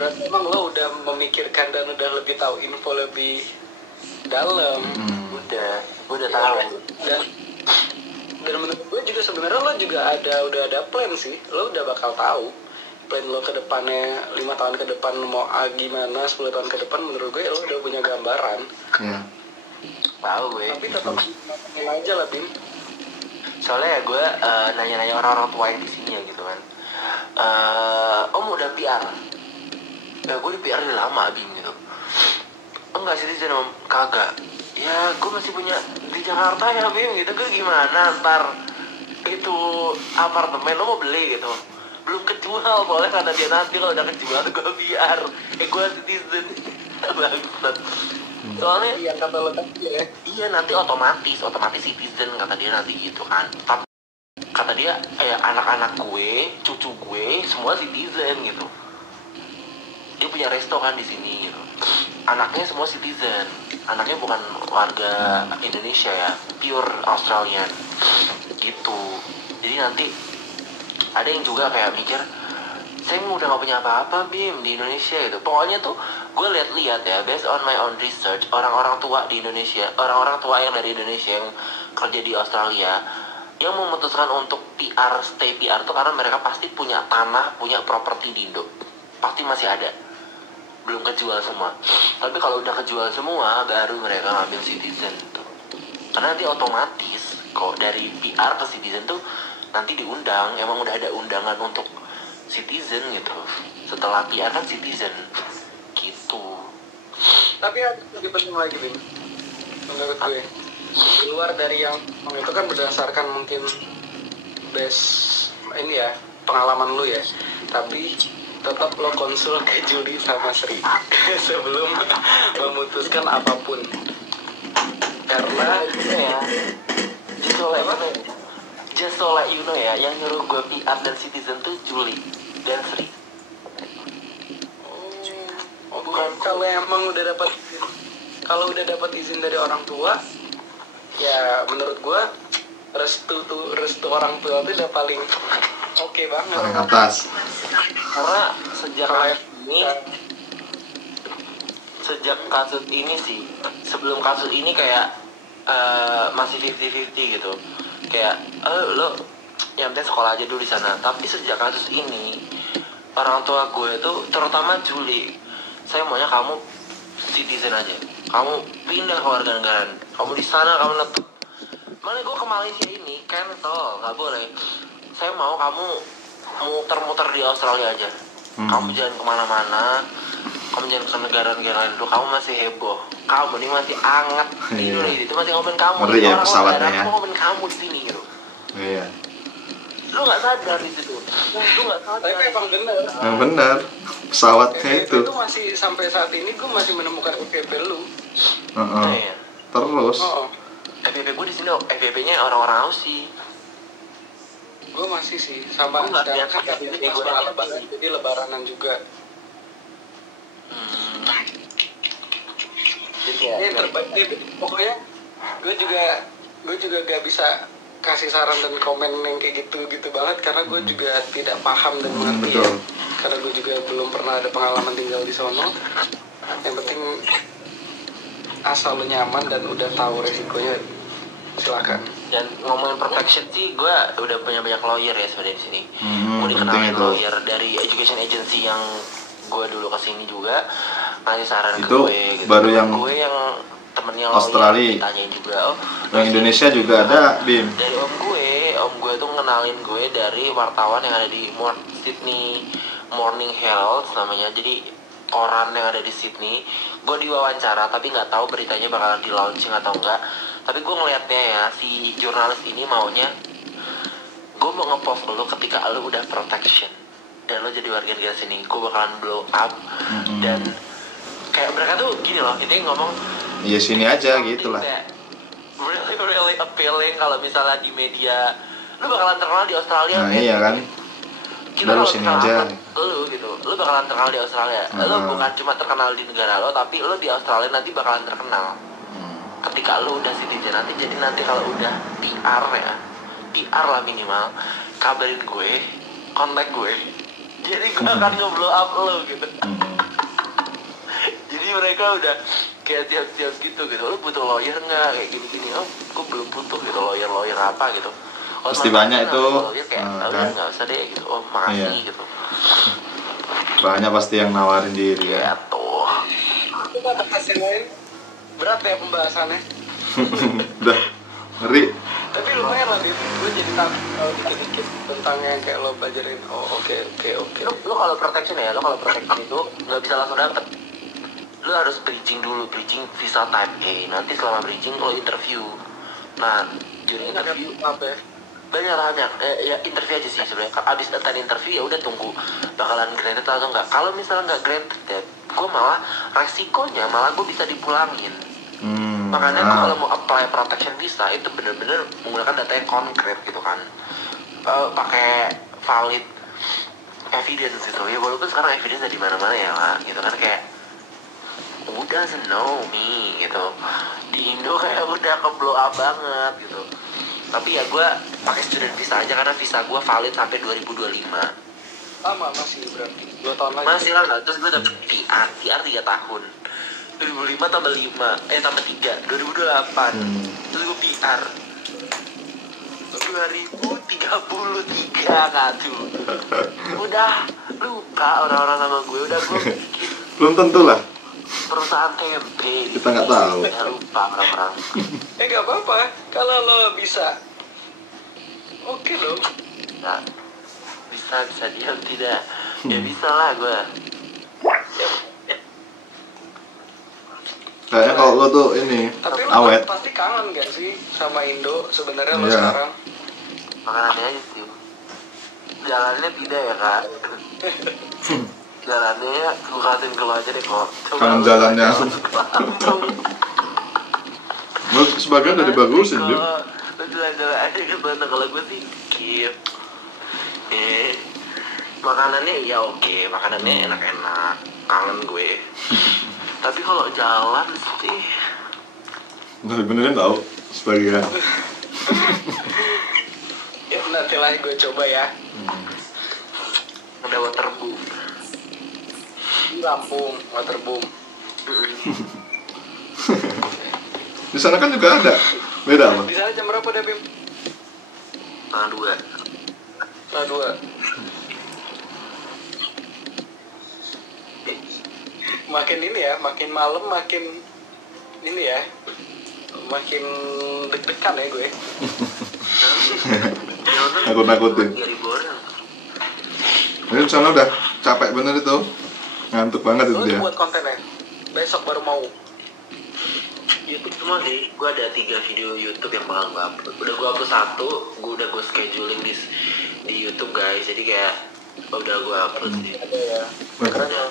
Berarti emang lo udah memikirkan dan udah lebih tahu info lebih dalam. Udah tahu. Dan menurut gue juga sebenarnya lo juga udah ada plan sih. Lo udah bakal tahu plan lo ke depannya 5 tahun ke depan mau gimana, 10 tahun ke depan. Menurut gue lo udah punya gambaran. Iya. Tahu gue. Tapi tetap ngomongin aja lah, Bim. Soalnya ya gue nanya-nanya orang-orang tua yang di sini ya gitu kan. Om udah PR? Ya gue di PR udah lama Bim gitu. Enggak sih Om, kagak. Ya gue masih punya di Jakarta ya Bim gitu. Gue gimana ntar itu apartemen lo mau beli gitu, belum kejual, boleh kata dia nanti kalau udah kejual gue PR. Gue citizen. Bangsat. Soalnya Iya kata lo tadi ya. iya nanti otomatis citizen kata dia nanti gitu kan. Tapi kata dia anak-anak gue, cucu gue semua citizen gitu. Dia punya resto kan di sini gitu. Anaknya semua citizen. Anaknya bukan warga Indonesia ya, pure Australian gitu. Jadi nanti ada yang juga kayak mikir, saya udah gak punya apa-apa Bim di Indonesia gitu. Pokoknya tuh gue lihat-lihat ya, based on my own research, orang-orang tua di Indonesia, orang-orang tua yang dari Indonesia yang kerja di Australia, yang memutuskan untuk stay PR tuh karena mereka pasti punya tanah, punya properti di Indo. Pasti masih ada, belum kejual semua. Tapi kalau udah kejual semua, baru mereka ngambil citizen tuh. Karena nanti otomatis kok dari PR ke citizen tuh nanti diundang, emang udah ada undangan untuk citizen gitu. Setelah PR kan citizen gitu. Tapi ada lebih penting lagi, Bim, menurut gue. Di luar dari yang itu kan berdasarkan mungkin ini ya, pengalaman lu ya. Tapi tetap lo konsul ke Juli sama Sri sebelum memutuskan apapun. Karena ya, just so let you know ya, yang nyuruh gue PR dan citizen tuh Juli dan Sri. bukan kalau emang udah dapat izin dari orang tua, ya menurut gue restu orang tua itu udah paling oke banget. Paling atas. Karena sejak kasus ini sih, sebelum kasus ini kayak masih 50-50 gitu. Kayak lo yang penting sekolah aja dulu di sana. Tapi sejak kasus ini, orang tua gue tuh terutama Juli, saya maunya kamu citizen aja. Kamu pindah ke warga negara. Kamu di sana, kamu netep. Malah gue ke Malaysia ini cancel, nggak boleh. Saya mau kamu muter-muter di Australia aja. Kamu jangan kemana-mana. Kamu jangan ke negara-negara lain dulu. Kamu masih heboh. Kamu ini masih anget di Indonesia. Itu masih ngomongin kamu. Ngeri ya pesawatnya ya. Mau ngomongin kamu di sini gitu. Iya. Lu nggak sadar di situ. Lu nggak sadar. Tapi emang bener. Yang benar. Pesawatnya itu. Itu masih sampai saat ini gue masih menemukan FVP lu. Iya. Terus. FVP gue di sini FVP-nya orang-orang Aussie. Gue masih sih sama nggak dan biasa kan ini gue lebaran, jadi lebaranan juga. Ini terbaik nih, pokoknya gue juga gak bisa kasih saran dan komen yang kayak gitu banget karena gue juga tidak paham dan mengerti ya. Karena gue juga belum pernah ada pengalaman tinggal di sono. Yang penting asal lo nyaman dan udah tahu resikonya, silakan. Dan ngomongin protection sih, gue udah punya banyak lawyer ya sebenarnya di sini. Gue dikenalin lawyer dari education agency yang gue dulu kesini juga ngasih saran itu ke gue. Gitu. Baru yang gue yang temennya Australia. Ditanyain juga. Yang Indonesia juga ada, Bim. Dari om gue tuh ngenalin gue dari wartawan yang ada di Sydney Morning Herald namanya. Jadi koran yang ada di Sydney. Gue diwawancara tapi nggak tahu beritanya bakalan di launching atau enggak. Tapi gue ngelihatnya ya, si jurnalis ini maunya gue mau ngepost lo ketika lo udah protection dan lo jadi warga negara sini, gue bakalan blow up. Dan kayak mereka tuh gini loh, intinya ngomong iya sini aja gitu lah. Really appealing kalau misalnya di media lo bakalan terkenal di Australia. Nah iya kan, baru sini aja. Lo gitu, lo bakalan terkenal di Australia. Lo bukan cuma terkenal di negara lo, tapi lo di Australia nanti bakalan terkenal ketika lo udah citizen nanti. Jadi nanti kalau udah PR lah minimal, kabarin gue, kontak gue. Jadi nggak akan nge-blow up lo gitu. Jadi mereka udah kayak tiap-tiap gitu, lo butuh lawyer nggak kayak gini-gini, oh gue belum butuh gitu, lawyer apa gitu. Oh, Pasti banyak itu, lawyer kayak kan? nggak usah deh gitu, oh makasih Iya. gitu. Banyak pasti yang nawarin diri Ya ya. tuh. Itu kan bahas yang lain berat ya pembahasannya. Udah ngeri. Tapi lumayan lah, gue jadi tahu dikit-dikit tentang yang kayak lo pelajarin. Oh oke. Lo kalau protection ya, lo kalau protection itu nggak bisa langsung dapet. Lo harus bridging dulu, bridging visa type A. Nanti selama bridging lo interview. Nah, during interview apa ya? banyak ya interview aja sih sebenarnya. Abis attend interview ya udah tunggu bakalan granted atau enggak. Kalau misalnya nggak granted ya, gue malah resikonya malah gue bisa dipulangin. Makanya gue kalau mau apply protection visa itu bener-bener menggunakan data yang konkret gitu kan, pakai valid evidence gitu ya, walaupun sekarang evidence ada di mana-mana ya lah gitu kan, kayak who doesn't know me gitu di Indo kayak udah ke blow up banget gitu. Tapi ya gue pakai student visa aja karena visa gue valid sampai 2025. Lama masih berarti 2 tahun lagi. Masih lama. Terus gue dapet PR 3 tahun. 2005 tambah 5 tambah 3 2028. Terus gue PR 2033 katu. Udah lupa orang-orang sama gue, udah gue bikin Belum tentu lah. perusahaan tempe. Kita nggak tahu. Ya lupa orang-orang. Nggak apa-apa kalau lo bisa. Oke dong. Nah, bisa diam tidak? Ya bisa lah gue. Kayaknya kalau lo tuh ini Tapi lo awet. pasti kangen gak sih sama Indo sebenarnya lo Iya. sekarang? Makanannya aja sih. Jalannya tidak ya kak. Jalannya ya gue katain ke lo aja deh kok. Kangen jalannya. Lo sebagian udah dibagusin Bim. Lo jalan-jalan aja ke sana, kalau gue sih skip. Makanannya ya oke, makanannya enak-enak, kangen gue. Tapi kalau jalan sih Udah benerin tau sebagian. Ya nanti lah gue coba ya. udah waterboom. Di Lampung, waterboom. Di sana kan juga ada. Beda apa? Di sana jam berapa deh Bim? Nah, 2. Nah 2. Makin ini ya, makin malam makin ini ya, makin deg-degan ya gue. Nakut-nakutin. Ini di sana udah capek bener itu. Ngantuk banget itu Lo dia. buat kontennya, besok baru mau. YouTube semua sih, gue ada 3 video YouTube yang bakal gue upload. Udah gue upload 1, udah gue scheduling di YouTube guys. Jadi kayak udah gue upload sih. Ada ya. Keren loh.